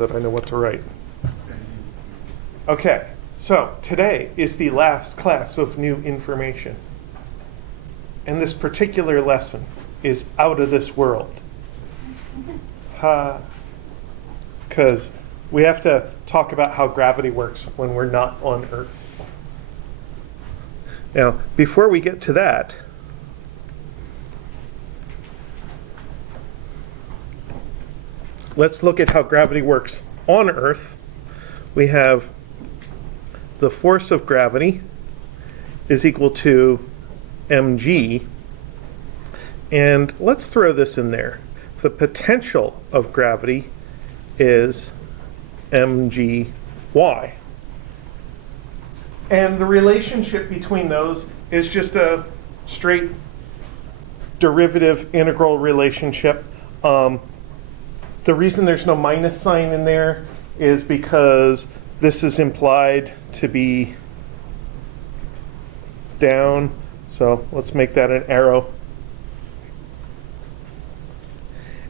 that I know what to write. Okay, so today is the last class of new information. And this particular lesson is out of this world. Because we have to talk about how gravity works when we're not on Earth. Now, before we get to that, let's look at how gravity works on Earth. We have the force of gravity is equal to mg. And let's throw this in there. The potential of gravity is mgy. And the relationship between those is just a straight derivative integral relationship. The reason there's no minus sign in there is because this is implied to be down. So let's make that an arrow.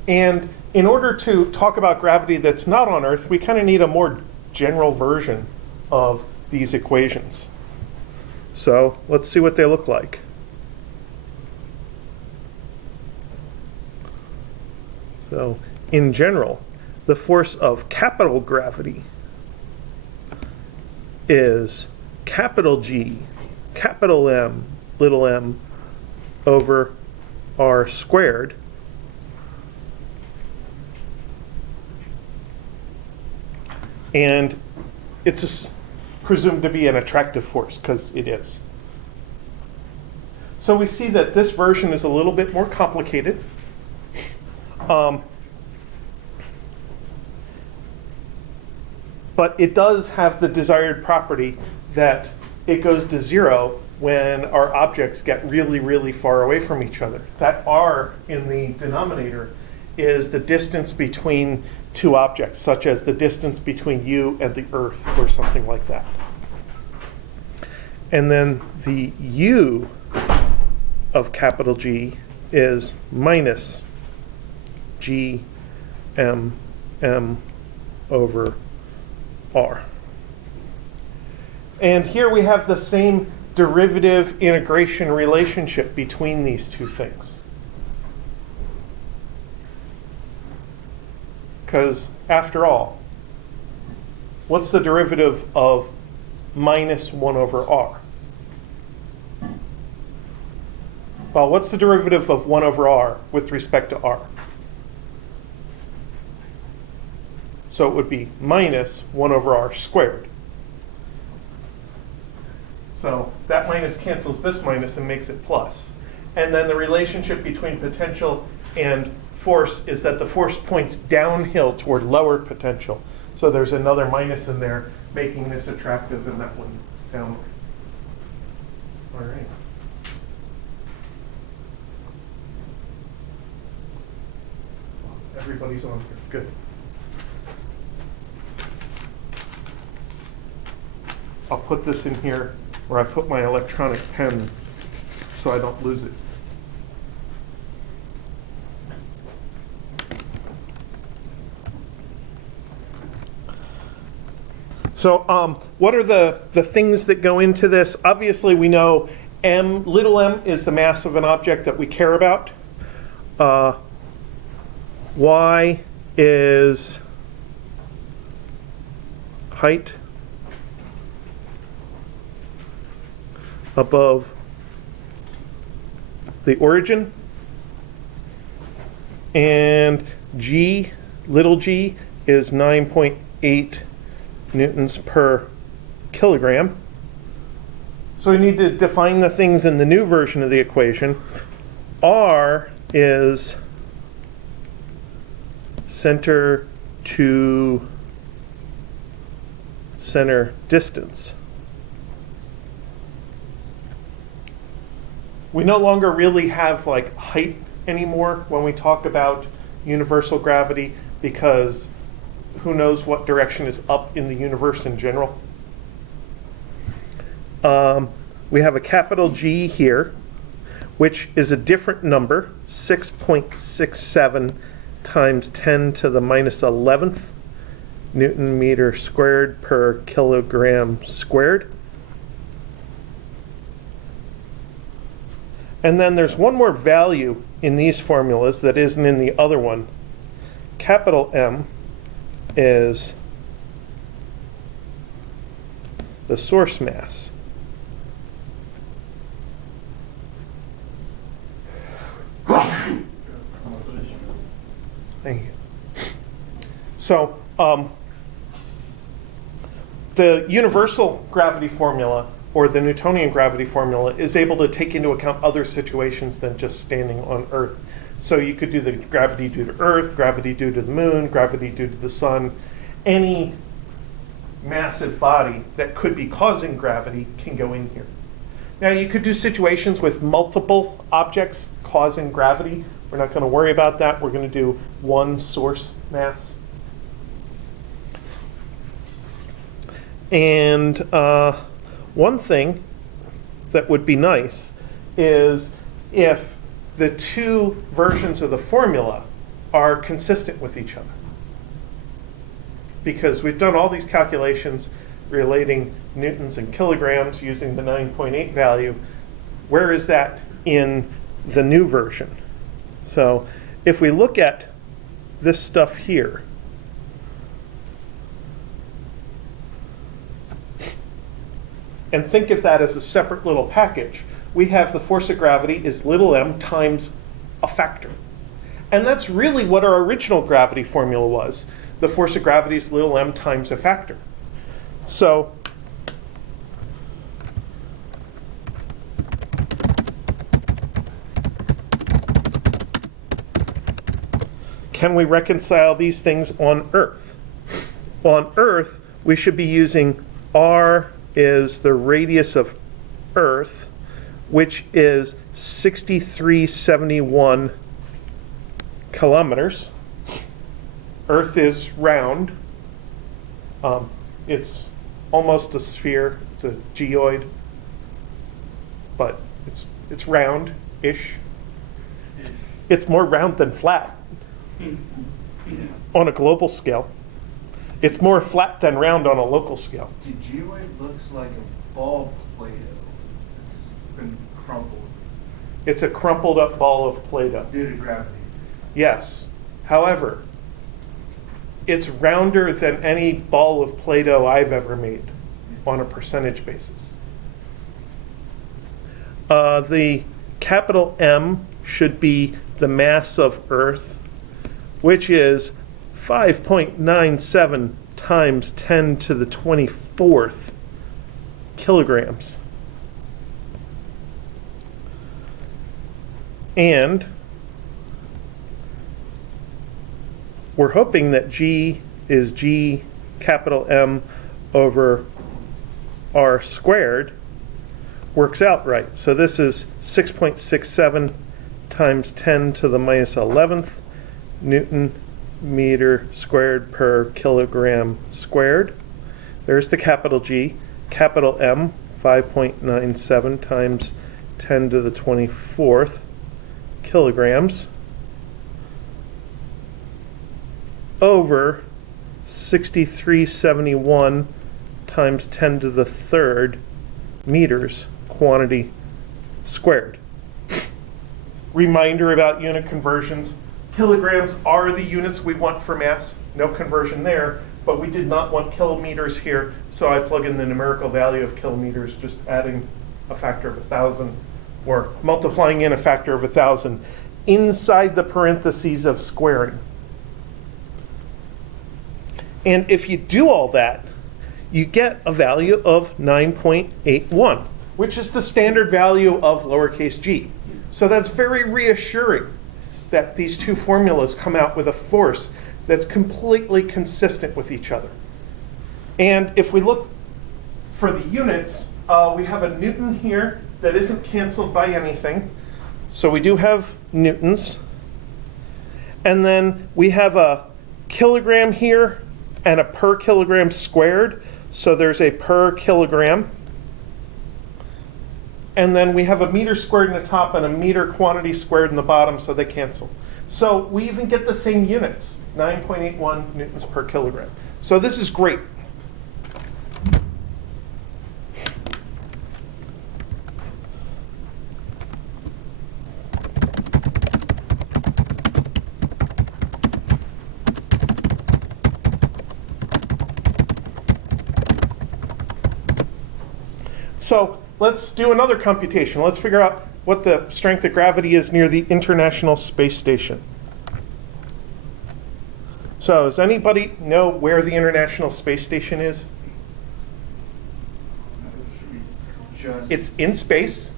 And in order to talk about gravity that's not on Earth, we kind of need a more general version of these equations. So let's see what they look like. So in general, the force of capital gravity is capital G, capital M, little m, over r squared. And it's presumed to be an attractive force, because it is. So we see that this version is a little bit more complicated. But it does have the desired property that it goes to zero when our objects get really, really far away from each other. That r in the denominator is the distance between two objects, such as the distance between you and the Earth, or something like that. And then the u of capital G is minus g m over r. And here we have the same derivative integration relationship between these two things. Because after all, what's the derivative of minus 1 over r? Well, what's the derivative of 1 over r with respect to r? So it would be minus 1 over r squared. So that minus cancels this minus and makes it plus. And then the relationship between potential and force is that the force points downhill toward lower potential. So there's another minus in there, making this attractive and that one downward. All right. Everybody's on here. Good. I'll put this in here where I put my electronic pen so I don't lose it. So what are the things that go into this? Obviously, we know little m is the mass of an object that we care about. Y is height above the origin. And G, little g, is 9.8 newtons per kilogram. So we need to define the things in the new version of the equation. R is center to center distance. We no longer really have like height anymore when we talk about universal gravity, because who knows what direction is up in the universe in general. We have a capital G here, which is a different number, 6.67 times 10 to the minus 11th Newton meter squared per kilogram squared. And then there's one more value in these formulas that isn't in the other one. Capital M is the source mass. Thank you. So, the universal gravity formula or the Newtonian gravity formula is able to take into account other situations than just standing on Earth. So you could do the gravity due to Earth, gravity due to the moon, gravity due to the sun. Any massive body that could be causing gravity can go in here. Now you could do situations with multiple objects causing gravity. We're not going to worry about that. We're going to do one source mass. And one thing that would be nice is if the two versions of the formula are consistent with each other. Because we've done all these calculations relating newtons and kilograms using the 9.8 value. Where is that in the new version? So if we look at this stuff here, and think of that as a separate little package, we have the force of gravity is little m times a factor. And that's really what our original gravity formula was. The force of gravity is little m times a factor. So can we reconcile these things on Earth? On Earth, we should be using r is the radius of Earth, which is 6371 kilometers. Earth is round. It's almost a sphere. It's a geoid, but it's round-ish. It's more round than flat on a global scale. It's more flat than round on a local scale. The geoid looks like a ball of Play-Doh. It's been crumpled. It's a crumpled up ball of Play-Doh. Due to gravity. Yes. However, it's rounder than any ball of Play-Doh I've ever made on a percentage basis. The capital M should be the mass of Earth, which is 5.97 times 10 to the 24th kilograms. And we're hoping that G is G capital M over R squared works out right. So this is 6.67 times 10 to the minus 11th Newton meter squared per kilogram squared. There's the capital G. Capital M, 5.97 times 10 to the 24th kilograms over 6371 times 10 to the third meters quantity squared. Reminder about unit conversions. Kilograms are the units we want for mass. No conversion there, but we did not want kilometers here, so I plug in the numerical value of kilometers, just adding a factor of 1,000 or multiplying in a factor of 1,000 inside the parentheses of squaring. And if you do all that, you get a value of 9.81, which is the standard value of lowercase g. So that's very reassuring that these two formulas come out with a force that's completely consistent with each other. And if we look for the units, we have a Newton here that isn't canceled by anything. So we do have newtons. And then we have a kilogram here and a per kilogram squared. So there's a per kilogram. And then we have a meter squared in the top and a meter quantity squared in the bottom, so they cancel. So we even get the same units, 9.81 newtons per kilogram. So this is great. So let's do another computation. Let's figure out what the strength of gravity is near the International Space Station. So does anybody know where the International Space Station is? Just, It's in space.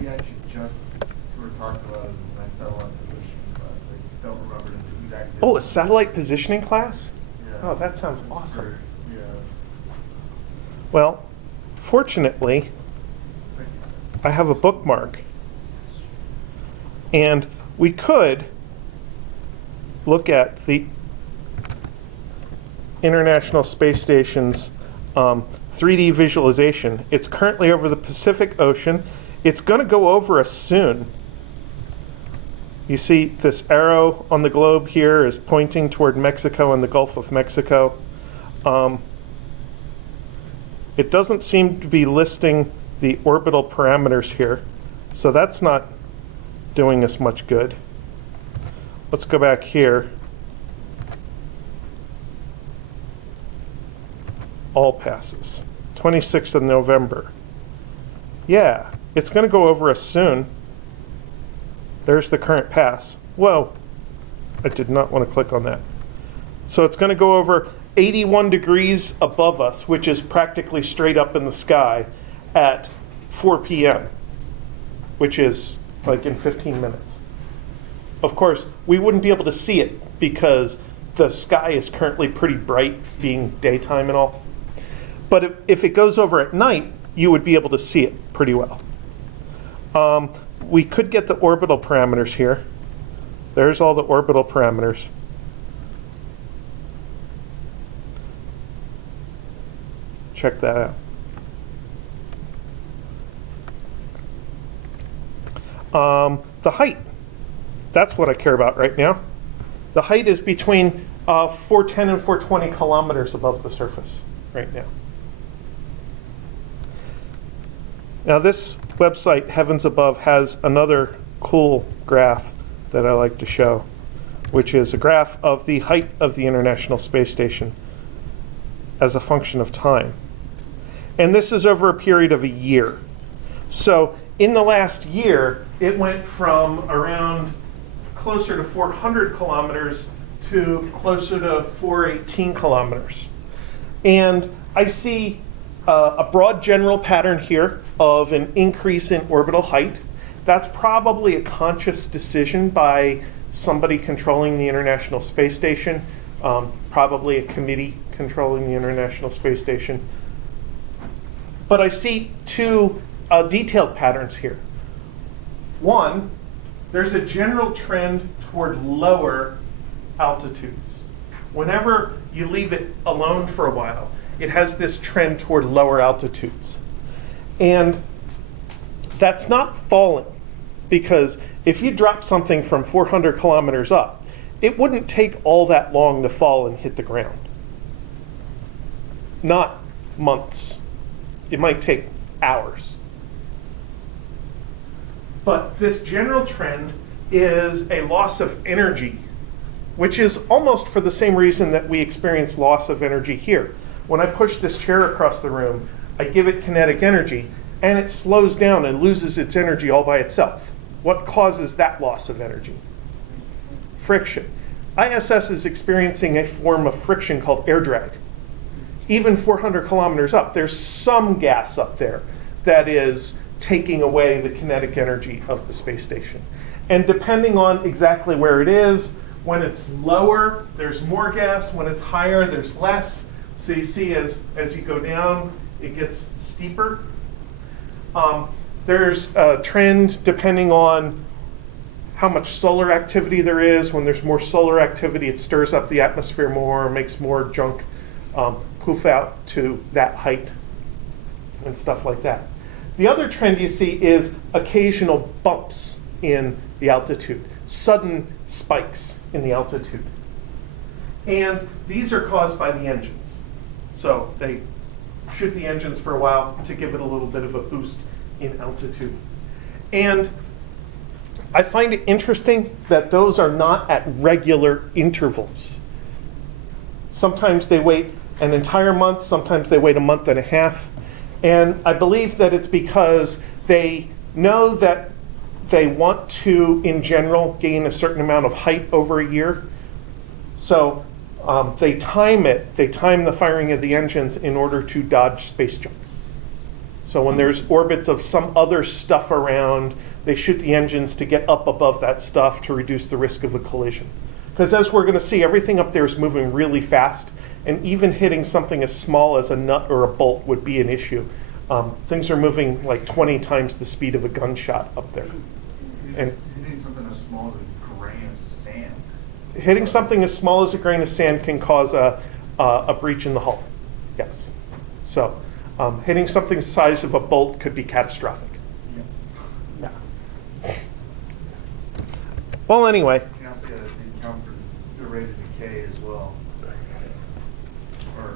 we actually just were talking about it in my satellite positioning class. I don't remember the exact. Oh, a satellite positioning class? Yeah. Oh, that sounds It's awesome. great. Yeah. Well, fortunately, I have a bookmark. And we could look at the International Space Station's 3D visualization. It's currently over the Pacific Ocean. It's going to go over us soon. You see this arrow on the globe here is pointing toward Mexico and the Gulf of Mexico. It doesn't seem to be listing the orbital parameters here, so that's not doing us much good. Let's go back here. All passes. 26th of November. Yeah, it's going to go over us soon. There's the current pass. Whoa, I did not want to click on that. So it's going to go over 81 degrees above us, which is practically straight up in the sky at 4 p.m., which is like in 15 minutes. Of course, we wouldn't be able to see it because the sky is currently pretty bright, being daytime and all. But if it goes over at night, you would be able to see it pretty well. We could get the orbital parameters here. There's all the orbital parameters. Check that out. The height. That's what I care about right now. The height is between 410 and 420 kilometers above the surface right now. Now this website, Heavens Above, has another cool graph that I like to show, which is a graph of the height of the International Space Station as a function of time. And this is over a period of a year. So in the last year, it went from around closer to 400 kilometers to closer to 418 kilometers. And I see a broad general pattern here of an increase in orbital height. That's probably a conscious decision by somebody controlling the International Space Station, probably a committee controlling the International Space Station. But I see two detailed patterns here. One, there's a general trend toward lower altitudes. Whenever you leave it alone for a while, it has this trend toward lower altitudes. And that's not falling, because if you drop something from 400 kilometers up, it wouldn't take all that long to fall and hit the ground. Not months. It might take hours. But this general trend is a loss of energy, which is almost for the same reason that we experience loss of energy here. When I push this chair across the room, I give it kinetic energy, and it slows down and loses its energy all by itself. What causes that loss of energy? Friction. ISS is experiencing a form of friction called air drag. Even 400 kilometers up, there's some gas up there that is taking away the kinetic energy of the space station. And depending on exactly where it is, when it's lower, there's more gas. When it's higher, there's less. So you see as you go down, it gets steeper. There's a trend depending on how much solar activity there is. When there's more solar activity, it stirs up the atmosphere more, makes more junk poof out to that height and stuff like that. The other trend you see is occasional bumps in the altitude, sudden spikes in the altitude. And these are caused by the engines. So they shoot the engines for a while to give it a little bit of a boost in altitude. And I find it interesting that those are not at regular intervals. Sometimes they wait an entire month, sometimes they wait a month and a half. And I believe that it's because they know that they want to, in general, gain a certain amount of height over a year. So they time the firing of the engines in order to dodge space junk. So when there's orbits of some other stuff around, they shoot the engines to get up above that stuff to reduce the risk of a collision. Because as we're going to see, everything up there is moving really fast, and even hitting something as small as a nut or a bolt would be an issue. Things are moving like 20 times the speed of a gunshot up there. And hitting something as small as a grain of sand. Hitting something as small as a grain of sand can cause a breach in the hull. Yes. So hitting something the size of a bolt could be catastrophic. Yeah. Well, anyway. You have to account for the rate of decay as well, or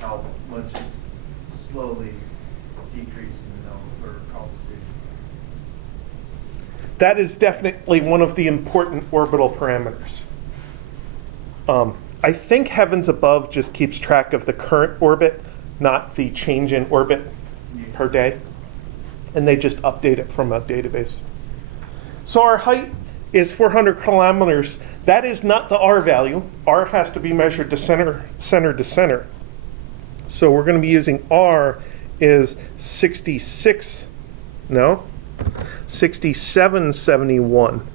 how much it's slowly decreasing, or compensating. That is definitely one of the important orbital parameters. I think Heavens Above just keeps track of the current orbit, not the change in orbit per day. And they just update it from a database. So our height is 400 kilometers. That is not the R value. R has to be measured to center to center. So we're going to be using R is 6771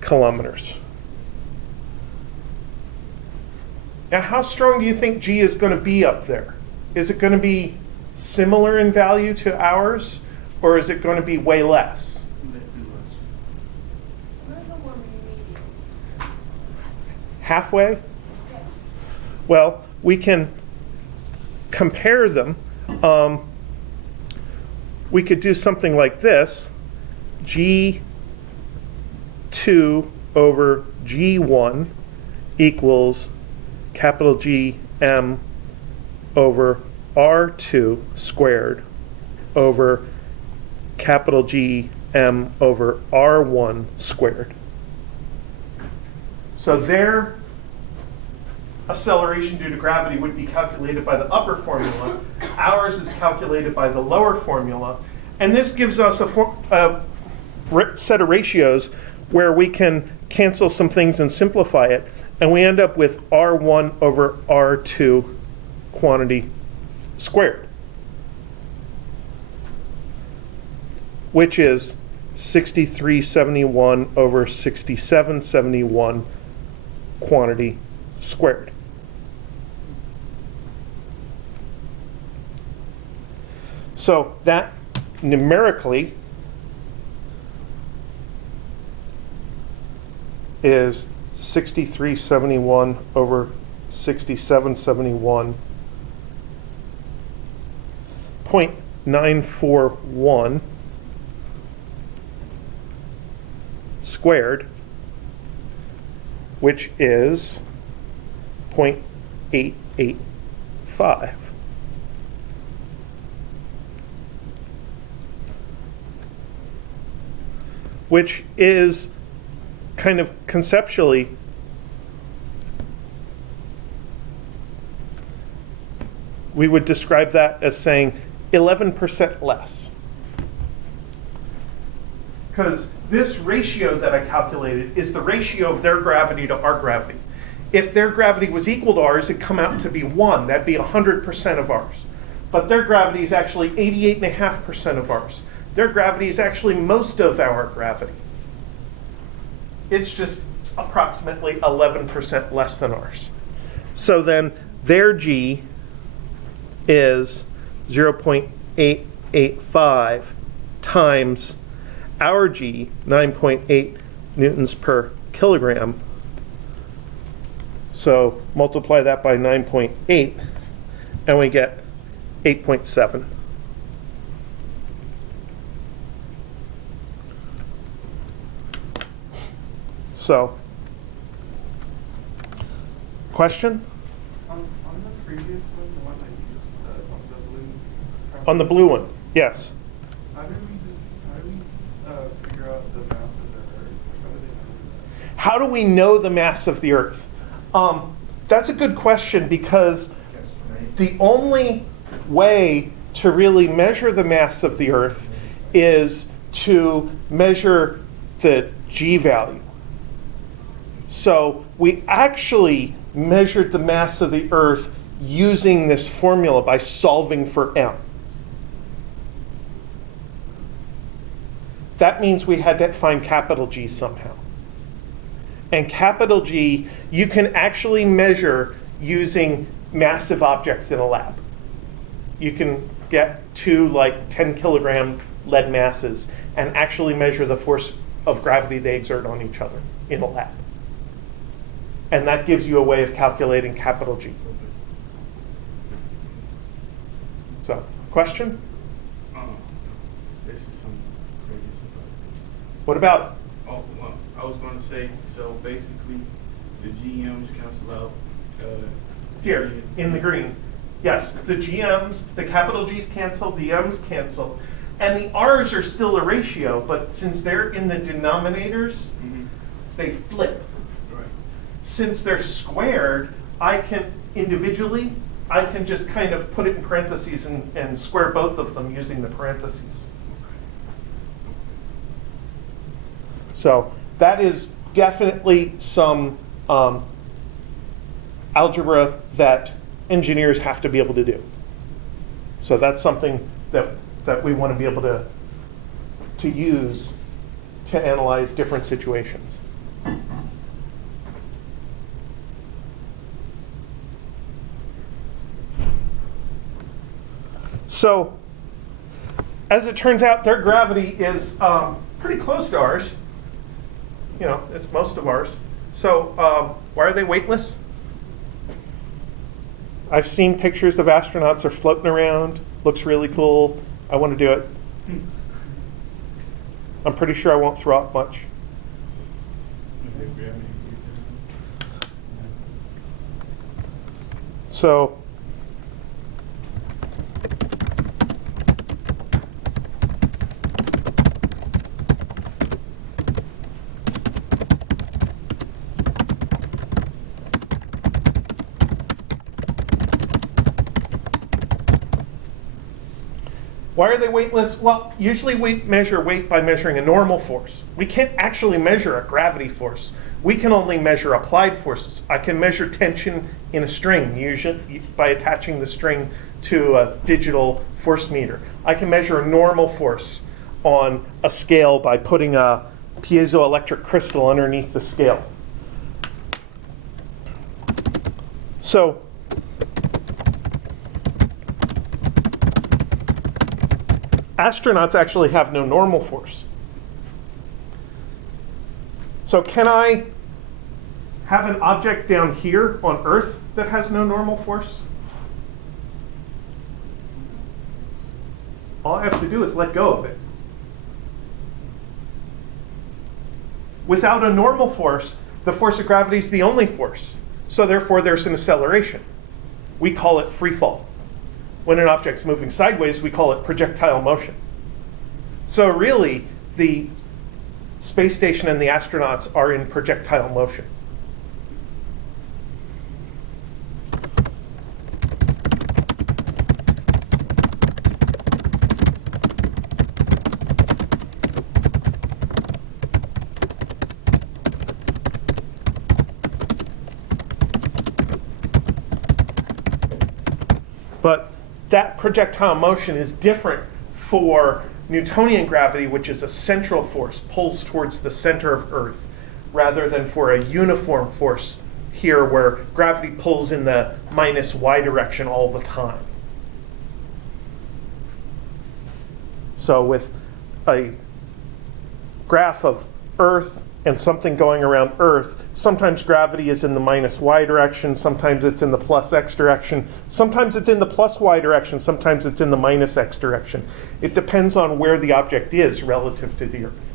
kilometers. Now, how strong do you think G is going to be up there? Is it going to be similar in value to ours, or is it going to be way less? Halfway? Well, we can compare them. We could do something like this. G2 over G1 equals capital G M over R2 squared over capital G M over R1 squared. So their acceleration due to gravity would be calculated by the upper formula. Ours is calculated by the lower formula. And this gives us a set of ratios where we can cancel some things and simplify it. And we end up with R1 over R2 quantity squared, which is 6371 over 6771 quantity squared. So that numerically is 6371 over 6771 0.941 squared, which is 0.885. Which is kind of conceptually we would describe that as saying 11% less. Because this ratio that I calculated is the ratio of their gravity to our gravity. If their gravity was equal to ours, it'd come out to be 1. That'd be 100% of ours. But their gravity is actually 88.5% of ours. Their gravity is actually most of our gravity. It's just approximately 11% less than ours. So then their G is 0.885 times our G, 9.8 newtons per kilogram. So multiply that by 9.8 and we get 8.7. So Question? On the previous one, the one I used, on the blue. On the blue one, yes. How do we figure out the mass of the Earth? How do they know that? How do we know the mass of the Earth? That's a good question, because the only way to really measure the mass of the Earth is to measure the G value. So we actually measured the mass of the Earth using this formula by solving for m. That means we had to find capital G somehow. And capital G, you can actually measure using massive objects in a lab. You can get two like 10 kilogram lead masses and actually measure the force of gravity they exert on each other in a lab. And that gives you a way of calculating capital G. So, question? This is some crazy stuff. What about it? Oh, well, I was going to say, so basically, the GMs cancel out. Here, in the green. Yes, the GMs, the capital G's cancel, the M's cancel. And the R's are still a ratio, but since they're in the denominators, they flip. Right. Since they're squared, I can individually, I can just kind of put it in parentheses and square both of them using the parentheses. So that is definitely some algebra that engineers have to be able to do. So that's something that we want to be able to use to analyze different situations. So, as it turns out, their gravity is pretty close to ours. You know, it's most of ours. So, why are they weightless? I've seen pictures of astronauts are floating around. Looks really cool. I want to do it. I'm pretty sure I won't throw up much. So, why are they weightless? Well, usually we measure weight by measuring a normal force. We can't actually measure a gravity force. We can only measure applied forces. I can measure tension in a string, usually by attaching the string to a digital force meter. I can measure a normal force on a scale by putting a piezoelectric crystal underneath the scale. So, astronauts actually have no normal force. So can I have an object down here on Earth that has no normal force? All I have to do is let go of it. Without a normal force, the force of gravity is the only force. So therefore there's an acceleration. We call it free fall. When an object's moving sideways, we call it projectile motion. So really, the space station and the astronauts are in projectile motion. But that projectile motion is different for Newtonian gravity, which is a central force, pulls towards the center of Earth, rather than for a uniform force here where gravity pulls in the minus y direction all the time. So with a graph of Earth and something going around Earth, sometimes gravity is in the minus y direction, sometimes it's in the plus x direction, sometimes it's in the plus y direction, sometimes it's in the minus x direction. It depends on where the object is relative to the Earth.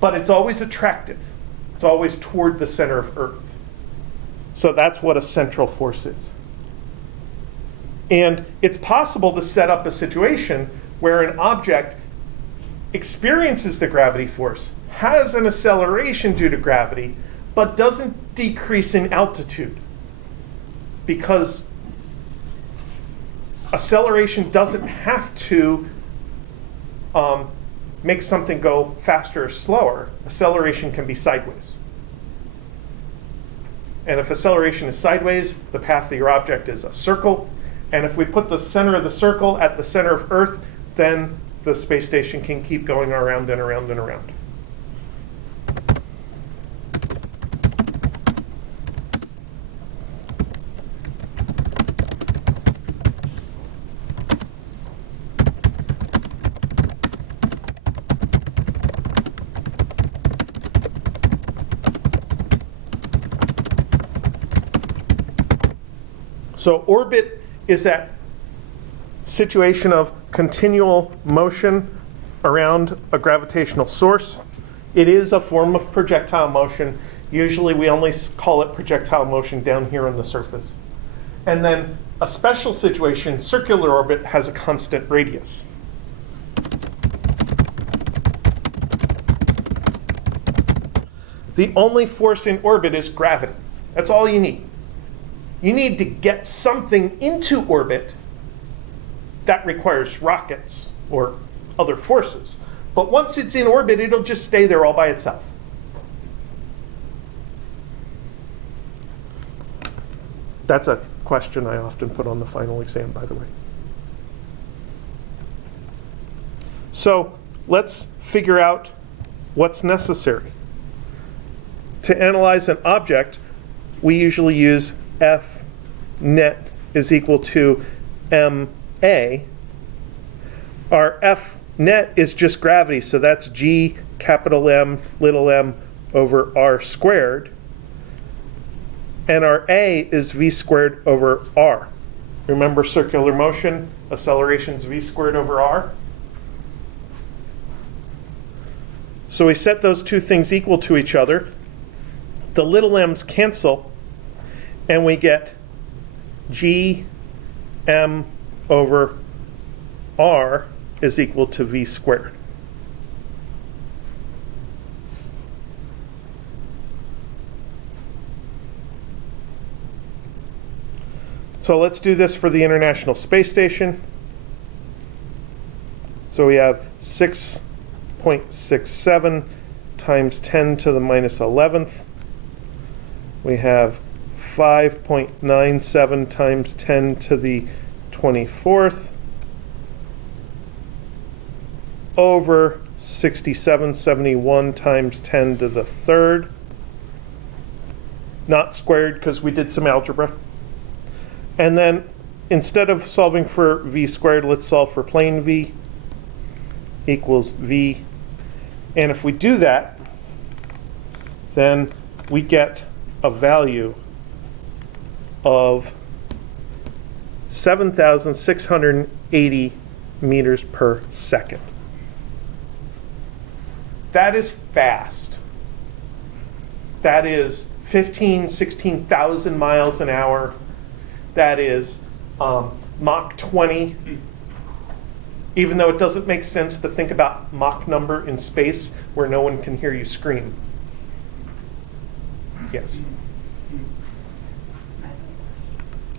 But it's always attractive. It's always toward the center of Earth. So that's what a central force is. And it's possible to set up a situation where an object experiences the gravity force, has an acceleration due to gravity, but doesn't decrease in altitude. Because acceleration doesn't have to make something go faster or slower. Acceleration can be sideways. And if acceleration is sideways, the path of your object is a circle. And if we put the center of the circle at the center of Earth, then the space station can keep going around and around and around. So orbit is that situation of continual motion around a gravitational source. It is a form of projectile motion. Usually we only call it projectile motion down here on the surface. And then a special situation, circular orbit, has a constant radius. The only force in orbit is gravity. That's all you need. You need to get something into orbit that requires rockets or other forces. But once it's in orbit, it'll just stay there all by itself. That's a question I often put on the final exam, by the way. So let's figure out what's necessary. To analyze an object, we usually use F net is equal to ma. Our F net is just gravity, so that's G capital M little m over r squared. And our A is v squared over r. Remember circular motion, acceleration's v squared over r? So we set those two things equal to each other. The little m's cancel, and we get G m over r is equal to v squared. So let's do this for the International Space Station. So we have 6.67 times 10 to the minus 11th. We have 5.97 times 10 to the 24th over 6771 times 10 to the 3rd. Not squared because we did some algebra. And then instead of solving for v squared, let's solve for plane v equals v. And if we do that, then we get a value of 7,680 meters per second. That is fast. That is 16,000 miles an hour. That is Mach 20. Even though it doesn't make sense to think about Mach number in space where no one can hear you scream. Yes.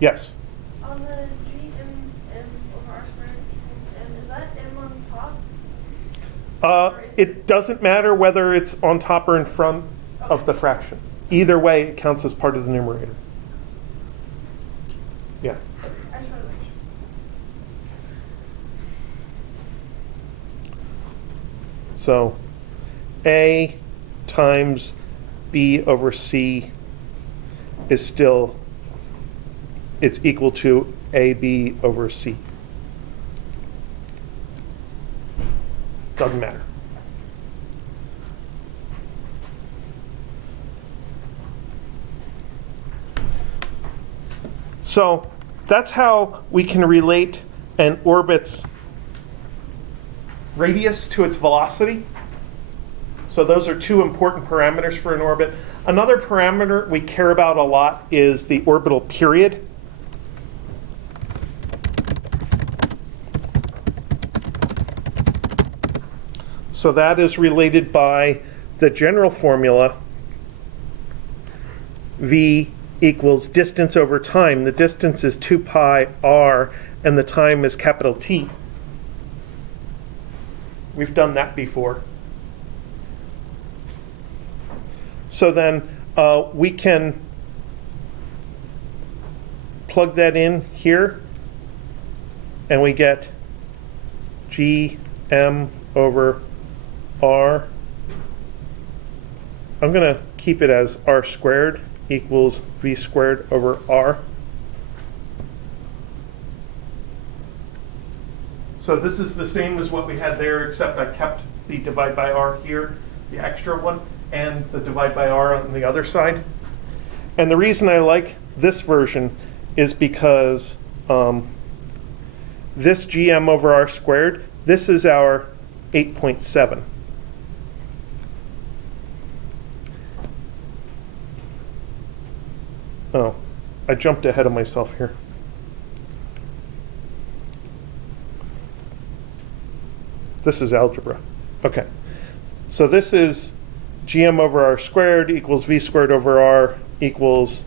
Yes. On the G m over r squared equals m, is that m on top? It doesn't matter whether it's on top or in front of the fraction. Either way, it counts as part of the numerator. Yeah. I just wanted to make sure. So A times B over C is still, it's equal to AB over C. Doesn't matter. So that's how we can relate an orbit's radius to its velocity. So those are two important parameters for an orbit. Another parameter we care about a lot is the orbital period. So that is related by the general formula, v equals distance over time. The distance is 2 pi r, and the time is capital T. We've done that before. So then we can plug that in here, and we get gm over r. I'm going to keep it as r squared equals v squared over r. So this is the same as what we had there, except I kept the divide by r here, the extra one, and the divide by r on the other side. And the reason I like this version is because this gm over r squared, this is our 8.7. Oh, I jumped ahead of myself here. This is algebra. Okay. So this is gm over r squared equals v squared over r equals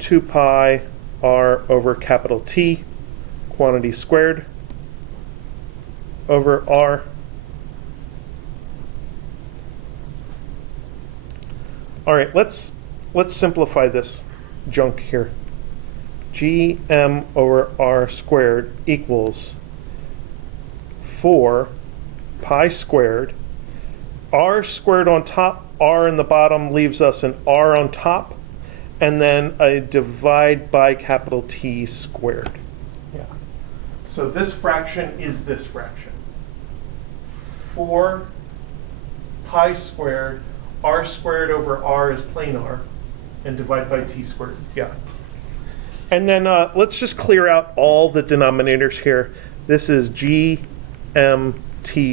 2 pi r over capital T, quantity squared, over r. All right, let's simplify this junk here. Gm over r squared equals 4 pi squared. R squared on top, r in the bottom leaves us an r on top, and then a divide by capital T squared. Yeah. So this fraction is this fraction. 4 pi squared, r squared over r is planar, and divide by t squared. Yeah. And then let's just clear out all the denominators here. This is gmt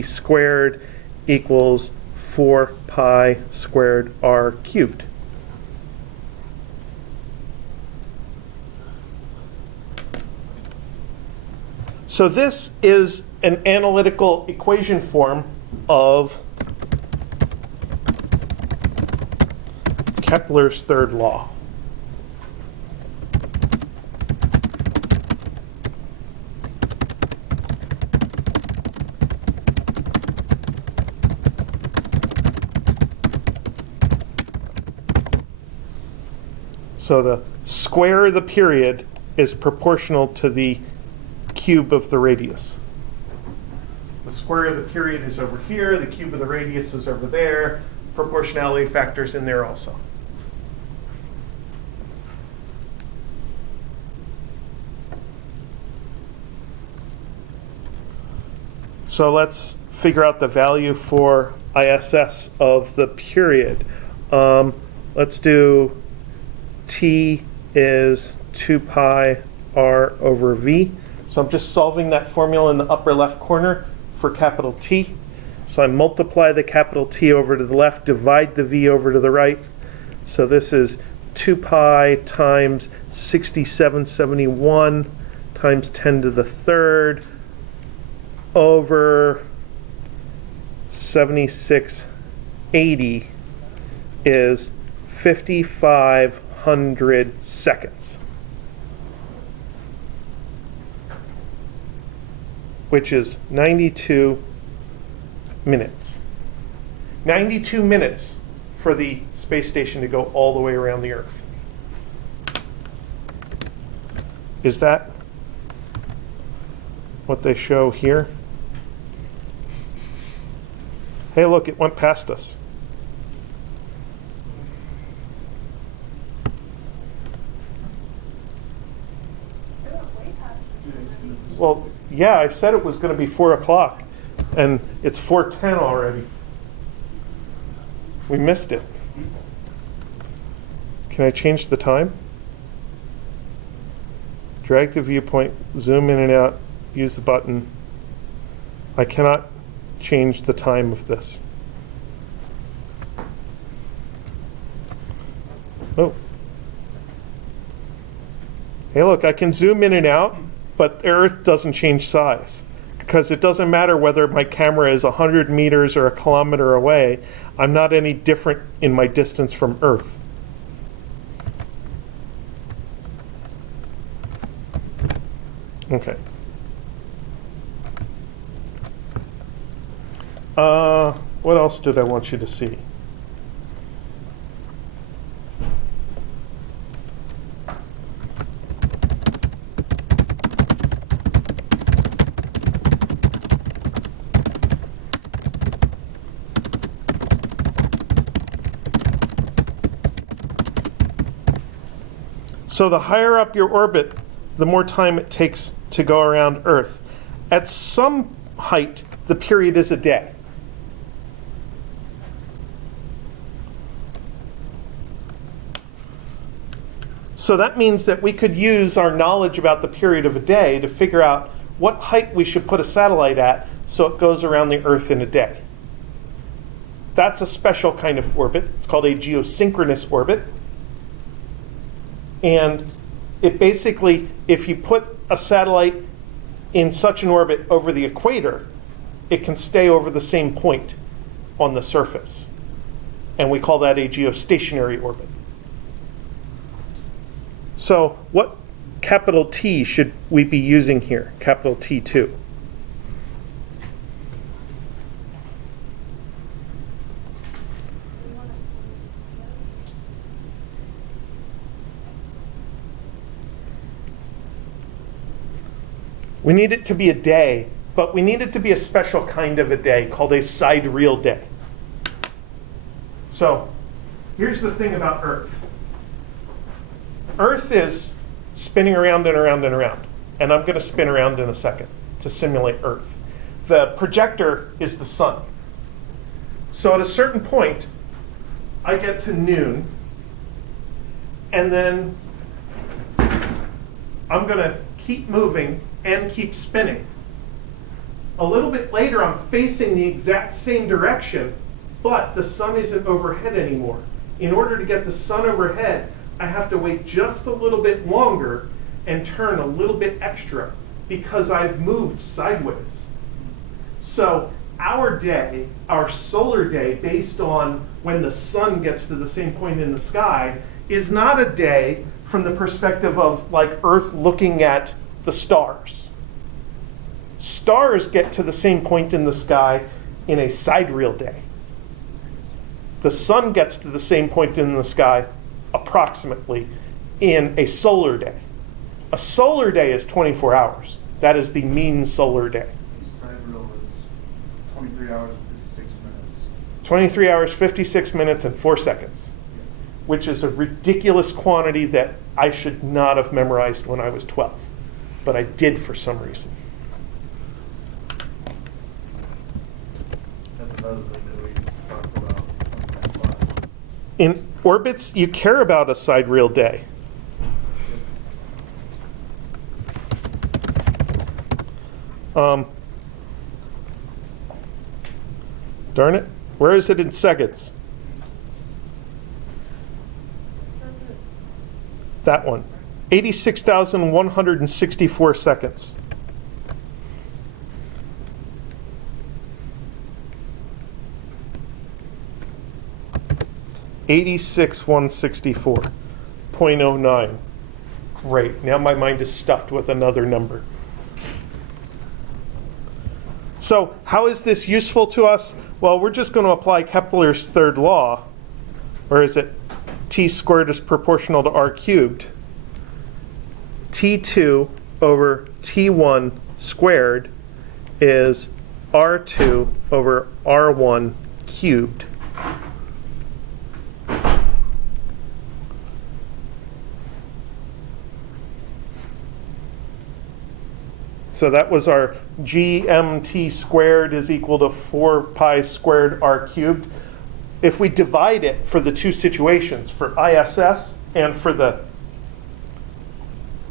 squared equals 4 pi squared r cubed. So this is an analytical equation form of Kepler's third law. So the square of the period is proportional to the cube of the radius. The square of the period is over here, the cube of the radius is over there, proportionality factors in there also. So let's figure out the value for ISS of the period. Let's do T is 2 pi r over v. So I'm just solving that formula in the upper left corner for capital T. So I multiply the capital T over to the left, divide the v over to the right. So this is 2 pi times 6771 times 10 to the third over 7680 is 5,500 seconds, which is 92 minutes. 92 minutes for the space station to go all the way around the Earth. Is that what they show here? Hey, look, it went past us. It went way past us. Well, yeah, I said it was going to be 4 o'clock, and it's 4:10 already. We missed it. Can I change the time? Drag the viewpoint, zoom in and out, use the button. I cannot change the time of this. Oh. Hey, look, I can zoom in and out, but Earth doesn't change size. Because it doesn't matter whether my camera is 100 meters or a kilometer away, I'm not any different in my distance from Earth. Okay. What else did I want you to see? So the higher up your orbit, the more time it takes to go around Earth. At some height, the period is a day. So that means that we could use our knowledge about the period of a day to figure out what height we should put a satellite at so it goes around the Earth in a day. That's a special kind of orbit. It's called a geosynchronous orbit. And it basically, if you put a satellite in such an orbit over the equator, it can stay over the same point on the surface. And we call that a geostationary orbit. So what capital T should we be using here? Capital T2. We need it to be a day, but we need it to be a special kind of a day called a sidereal day. So here's the thing about Earth. Earth is spinning around and around and around, and I'm going to spin around in a second to simulate Earth. The projector is the sun. So at a certain point, I get to noon, and then I'm going to keep moving and keep spinning. A little bit later, I'm facing the exact same direction, but the sun isn't overhead anymore. In order to get the sun overhead, I have to wait just a little bit longer and turn a little bit extra because I've moved sideways. So our day, our solar day, based on when the sun gets to the same point in the sky, is not a day from the perspective of like Earth looking at the stars. Stars get to the same point in the sky in a sidereal day. The sun gets to the same point in the sky approximately in a solar day. A solar day is 24 hours. That is the mean solar day. Sidereal is 23 hours and 56 minutes. 23 hours, 56 minutes, and 4 seconds, which is a ridiculous quantity that I should not have memorized when I was 12, but I did for some reason. That's another thing that we talked about in that class. In orbits, you care about a sidereal day. Darn it. Where is it in seconds? That one. 86,164 seconds. .09. Great. Now my mind is stuffed with another number. So how is this useful to us? Well, we're just going to apply Kepler's third law. Or is it t squared is proportional to r cubed? T2 over T1 squared is R2 over R1 cubed. So that was our GMT squared is equal to 4 pi squared r cubed. If we divide it for the two situations, for ISS and for the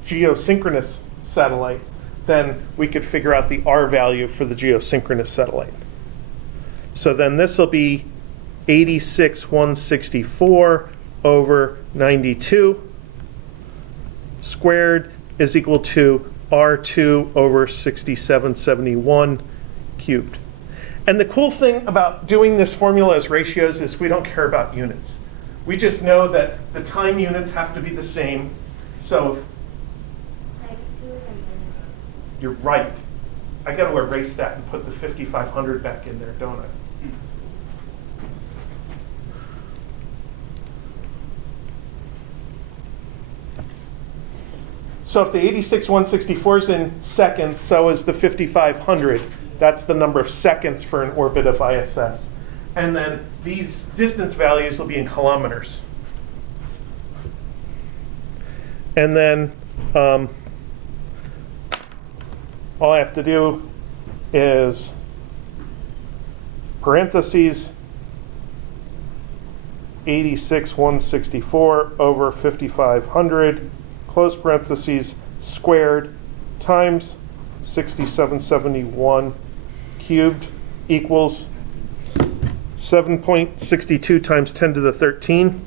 geosynchronous satellite, then we could figure out the r value for the geosynchronous satellite. So then this will be 86,164 over 92 squared is equal to R2 over 6771 cubed. And the cool thing about doing this formula as ratios is we don't care about units. We just know that the time units have to be the same. So 92 is in minutes. you're right. I got to erase that and put the 5500 back in there, don't I? So if the 86164 is in seconds, so is the 5500. That's the number of seconds for an orbit of ISS. And then these distance values will be in kilometers. And then all I have to do is parentheses 86164 over 5500, close parentheses, squared times 6771 cubed equals 7.62 times 10 to the 13.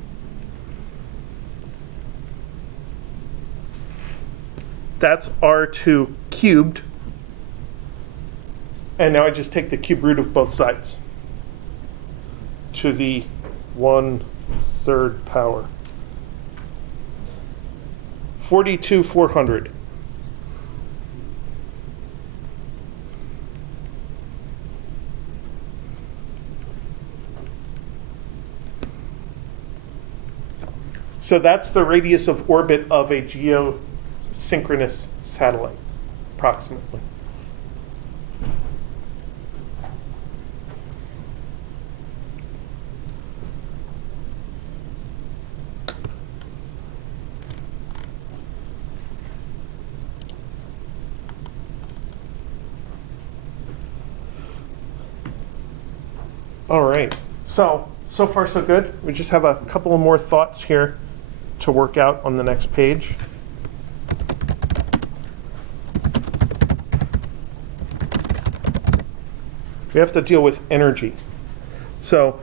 That's R2 cubed. And now I just take the cube root of both sides to the 1/3 power. 42,400. So that's the radius of orbit of a geosynchronous satellite, approximately. All right, so far so good. We just have a couple of more thoughts here to work out on the next page. We have to deal with energy. So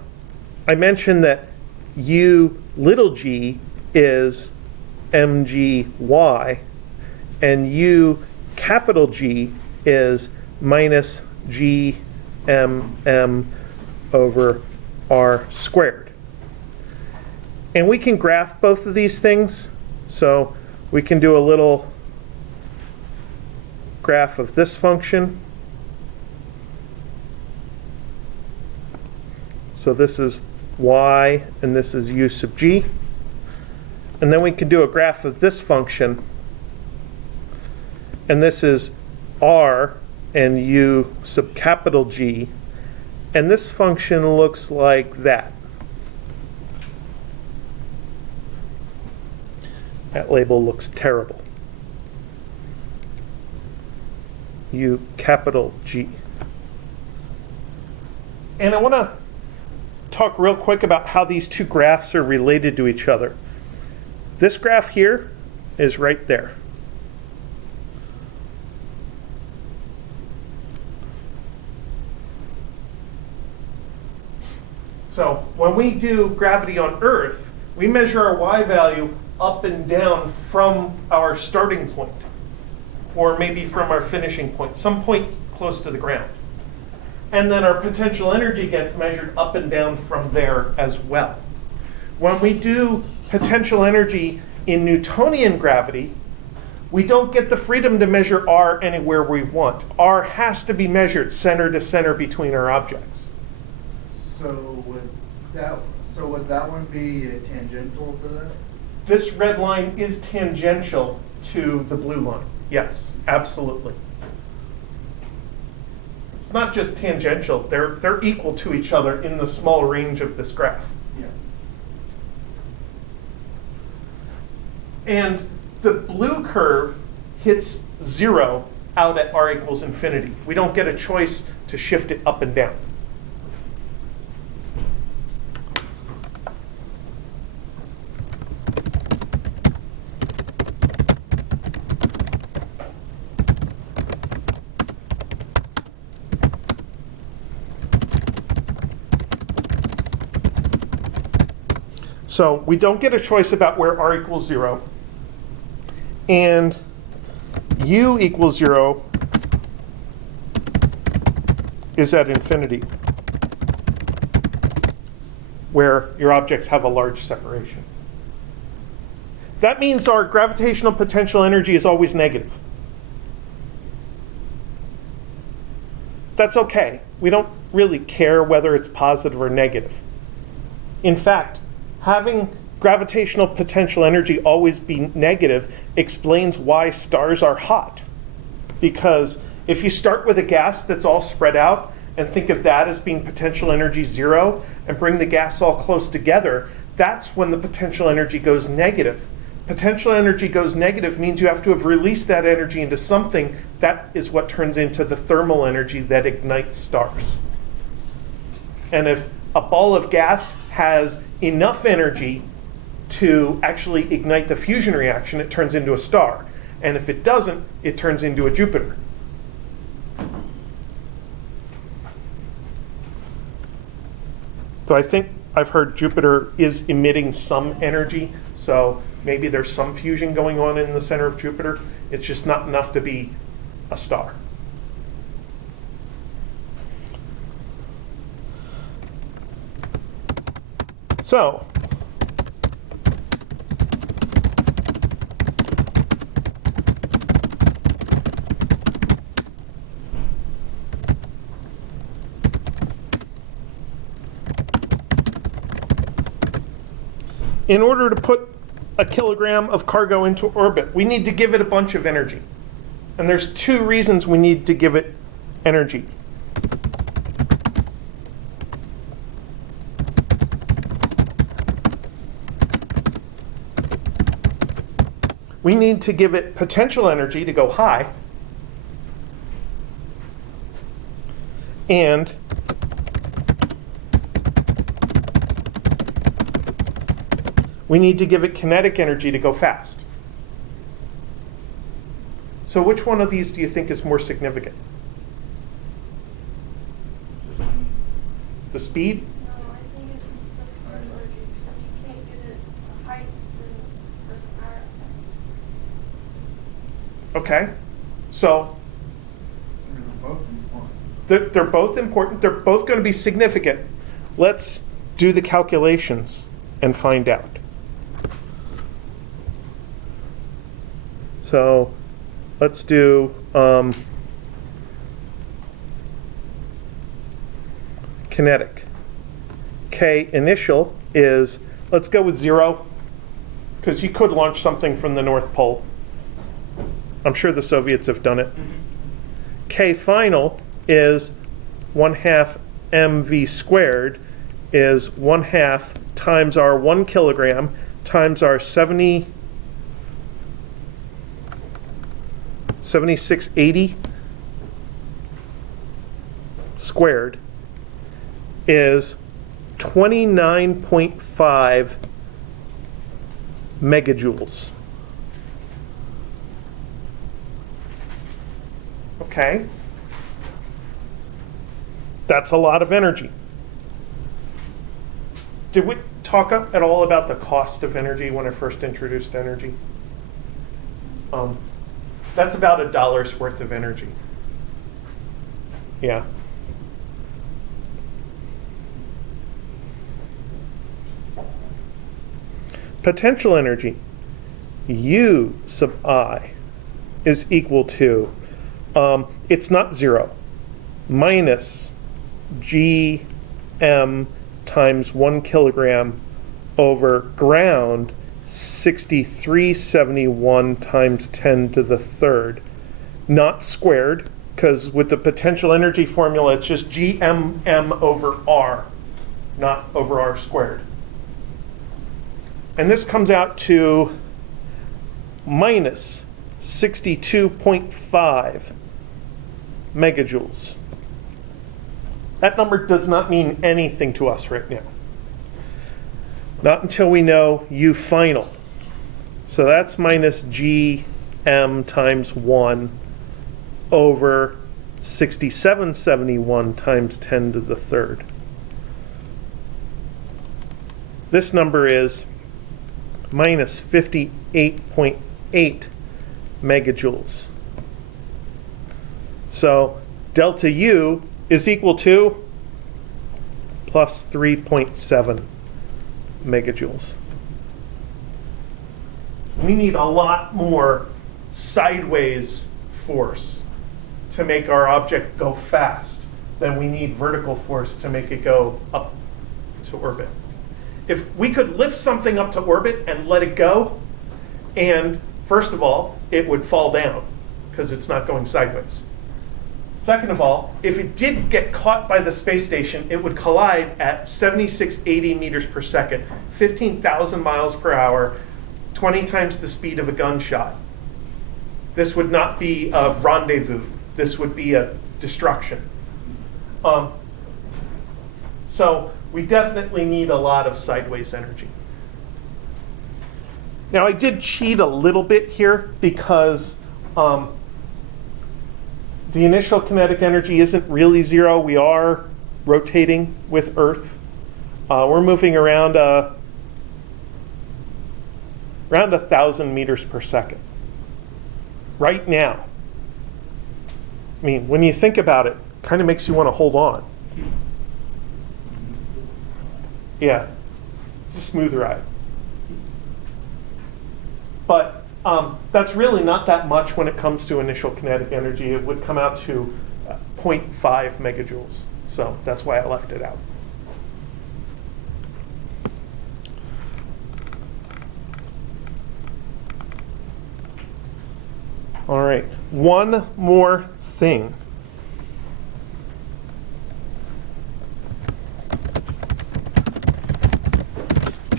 I mentioned that U little g is mgy, and U capital G is minus gmm over r squared. And we can graph both of these things. So we can do a little graph of this function. So this is y and this is u sub g. And then we can do a graph of this function. And this is r and u sub capital G. And this function looks like that. That label looks terrible. U capital G. And I want to talk real quick about how these two graphs are related to each other. This graph here is right there. So when we do gravity on Earth, we measure our y value up and down from our starting point, or maybe from our finishing point, some point close to the ground. And then our potential energy gets measured up and down from there as well. When we do potential energy in Newtonian gravity, we don't get the freedom to measure R anywhere we want. R has to be measured center to center between our objects. So would that one be tangential to that? This red line is tangential to the blue line. Yes, absolutely. It's not just tangential, they're equal to each other in the small range of this graph. Yeah. And the blue curve hits 0 out at r equals infinity. We don't get a choice to shift it up and down. So we don't get a choice about where r equals 0. And u equals 0 is at infinity, where your objects have a large separation. That means our gravitational potential energy is always negative. That's okay. We don't really care whether it's positive or negative. In fact, having gravitational potential energy always be negative explains why stars are hot. Because if you start with a gas that's all spread out and think of that as being potential energy 0 and bring the gas all close together, that's when the potential energy goes negative. Potential energy goes negative means you have to have released that energy into something. That is what turns into the thermal energy that ignites stars. And if a ball of gas has enough energy to actually ignite the fusion reaction, it turns into a star. And if it doesn't, it turns into a Jupiter. So I think I've heard Jupiter is emitting some energy, so maybe there's some fusion going on in the center of Jupiter. It's just not enough to be a star. So, in order to put a kilogram of cargo into orbit, we need to give it a bunch of energy. And there's two reasons we need to give it energy. We need to give it potential energy to go high, and we need to give it kinetic energy to go fast. So which one of these do you think is more significant? The speed? No, I think it's the potential energy, because if you can't give it a height, then it doesn't matter. Okay. So They're both important. they're both important. They're both going to be significant. Let's do the calculations and find out. So let's do kinetic. K initial is, let's go with 0, because you could launch something from the North Pole. I'm sure the Soviets have done it. K final is 1/2 mv squared, is 1/2 times our 1 kilogram times our 7680 squared is 29.5 megajoules. Okay. That's a lot of energy. Did we talk at all about the cost of energy when I first introduced energy? That's about $1's worth of energy. Yeah. Potential energy, U sub I, is equal to, it's not 0, minus gm times 1 kilogram over ground 6371 times 10 to the third, not squared, because with the potential energy formula it's just gmm over r, not over r squared. And this comes out to minus 62.5 megajoules. That number does not mean anything to us right now. Not until we know U final. So that's minus gm times 1 over 6771 times 10 to the third. This number is minus 58.8 megajoules. So delta U is equal to plus 3.7 megajoules. We need a lot more sideways force to make our object go fast than we need vertical force to make it go up to orbit. If we could lift something up to orbit and let it go, and first of all, it would fall down because it's not going sideways. Second of all, if it did get caught by the space station, it would collide at 7680 meters per second, 15,000 miles per hour, 20 times the speed of a gunshot. This would not be a rendezvous. This would be a destruction. So we definitely need a lot of sideways energy. Now I did cheat a little bit here because the initial kinetic energy isn't really zero. We are rotating with Earth. We're moving around 1,000 meters per second right now. I mean, when you think about it, kind of makes you want to hold on. Yeah, it's a smooth ride. But that's really not that much when it comes to initial kinetic energy. It would come out to 0.5 megajoules. So that's why I left it out. All right, one more thing.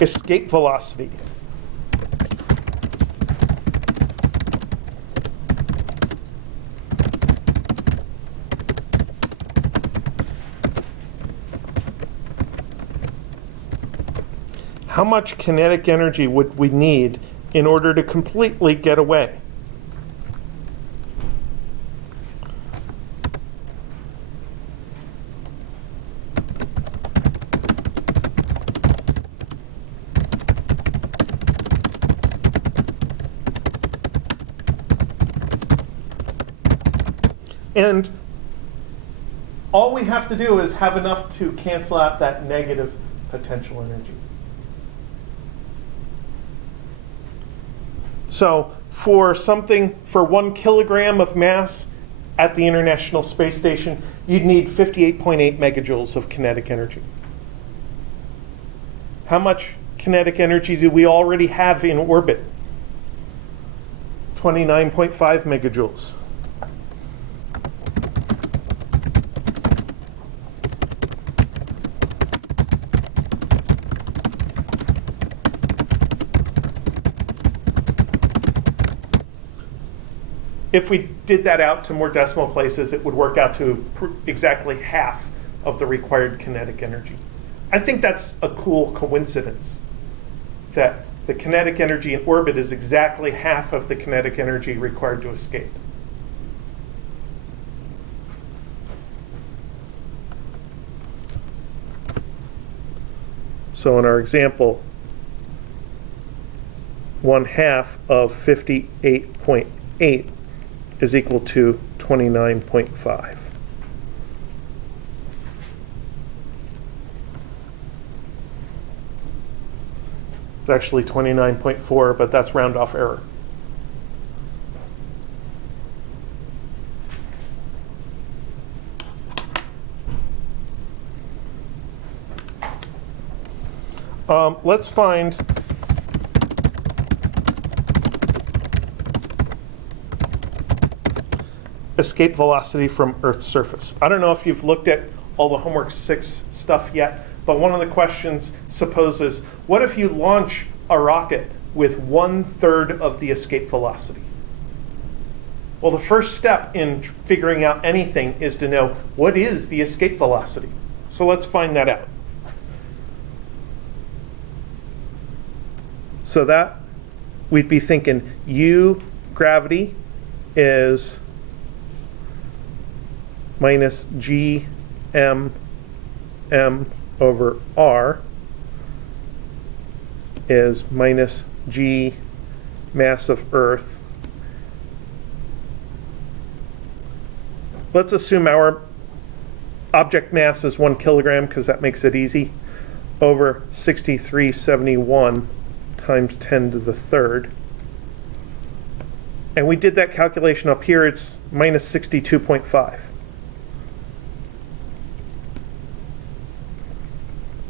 Escape velocity. How much kinetic energy would we need in order to completely get away? And all we have to do is have enough to cancel out that negative potential energy. So for 1 kilogram of mass at the International Space Station, you'd need 58.8 megajoules of kinetic energy. How much kinetic energy do we already have in orbit? 29.5 megajoules. If we did that out to more decimal places, it would work out to exactly half of the required kinetic energy. I think that's a cool coincidence, that the kinetic energy in orbit is exactly half of the kinetic energy required to escape. So in our example, 1/2 of 58.8 is equal to 29.5. It's actually 29.4, but that's round off error. Let's find escape velocity from Earth's surface. I don't know if you've looked at all the homework 6 stuff yet, but one of the questions supposes, what if you launch a rocket with 1/3 of the escape velocity? Well, the first step in figuring out anything is to know what is the escape velocity. So let's find that out. So that we'd be thinking U gravity is minus G m over R is minus g mass of Earth. Let's assume our object mass is 1 kilogram because that makes it easy, over 6371 times 10 to the third. And we did that calculation up here, it's minus 62.5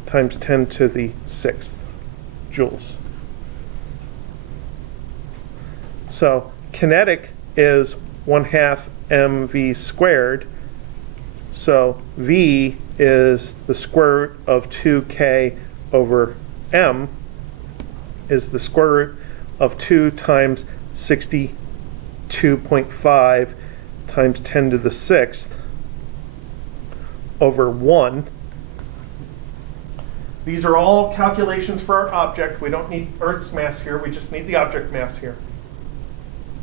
times 10 to the sixth joules. So kinetic is 1/2 mv squared. So v is the square root of 2k over m is the square root of 2 times 62.5 times 10 to the sixth over 1. These are all calculations for our object. We don't need Earth's mass here. We just need the object mass here.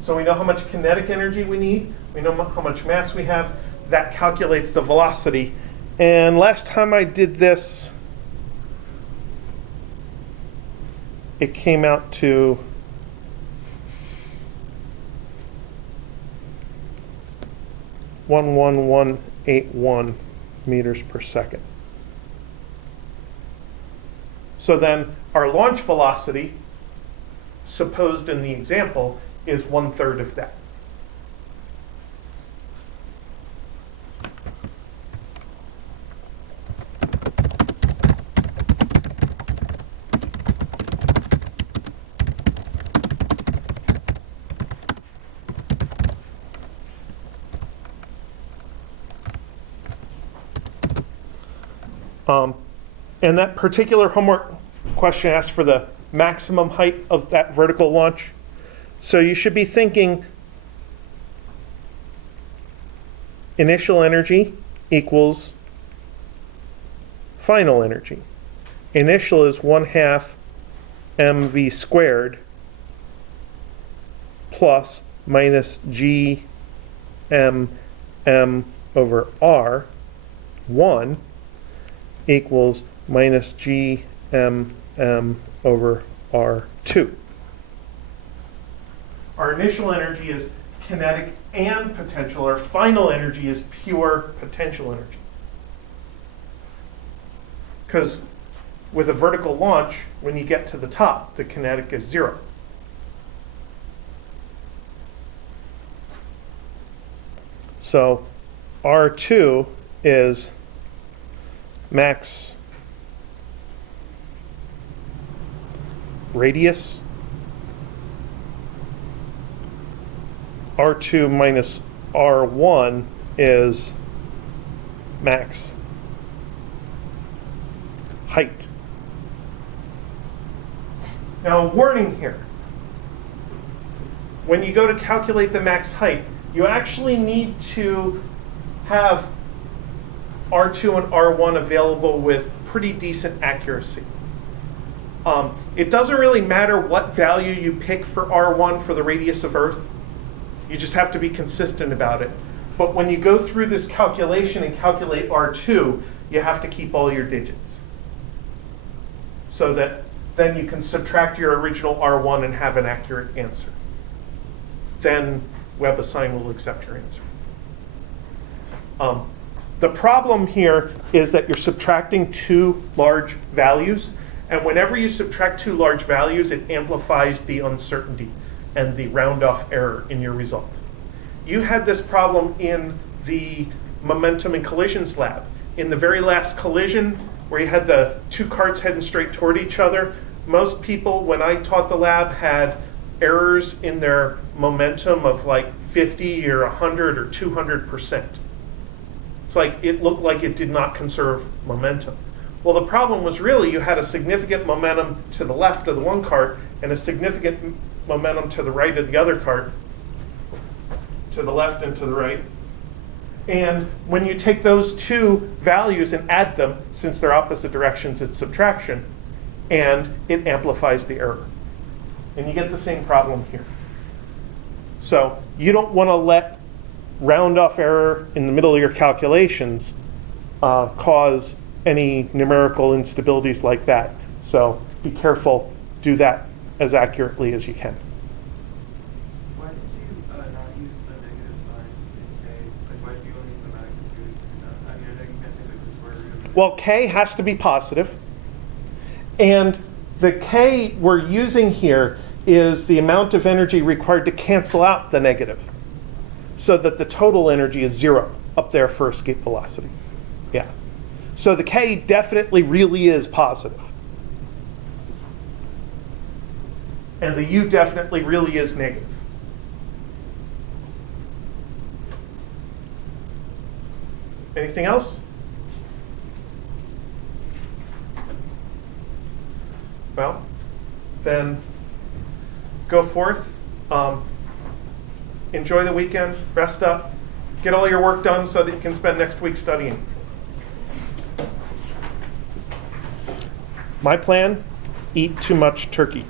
So we know how much kinetic energy we need. We know how much mass we have. That calculates the velocity. And last time I did this, it came out to 11181 meters per second. So then our launch velocity, supposed in the example, is 1/3 of that. And that particular homework question asks for the maximum height of that vertical launch. So you should be thinking initial energy equals final energy. Initial is 1/2 mv squared plus minus g m over r 1 equals minus g m over r2. Our initial energy is kinetic and potential. Our final energy is pure potential energy. Because with a vertical launch, when you get to the top, the kinetic is 0. So R2 is max radius. R2 minus R1 is max height. Now, a warning here. When you go to calculate the max height, you actually need to have R2 and R1 available with pretty decent accuracy. It doesn't really matter what value you pick for R1 for the radius of Earth. You just have to be consistent about it. But when you go through this calculation and calculate R2, you have to keep all your digits. So that then you can subtract your original R1 and have an accurate answer. Then WebAssign will accept your answer. The problem here is that you're subtracting two large values. And whenever you subtract two large values, it amplifies the uncertainty and the round-off error in your result. You had this problem in the momentum and collisions lab. In the very last collision, where you had the two carts heading straight toward each other, most people, when I taught the lab, had errors in their momentum of like 50 or 100 or 200%. It's like it looked like it did not conserve momentum. Well, the problem was really you had a significant momentum to the left of the one cart and a significant momentum to the right of the other cart, to the left and to the right. And when you take those two values and add them, since they're opposite directions, it's subtraction, and it amplifies the error. And you get the same problem here. So you don't want to let round-off error in the middle of your calculations cause any numerical instabilities like that. So be careful, do that as accurately as you can. Why did you not use the negative sign in K? Like, why did you only use the magnitude? I mean, I know you can't say like the square root of it. Well, K has to be positive, and the K we're using here is the amount of energy required to cancel out the negative, so that the total energy is 0 up there for escape velocity. Yeah. So the K definitely really is positive. And the U definitely really is negative. Anything else? Well, then go forth, enjoy the weekend, rest up, get all your work done so that you can spend next week studying. My plan, eat too much turkey.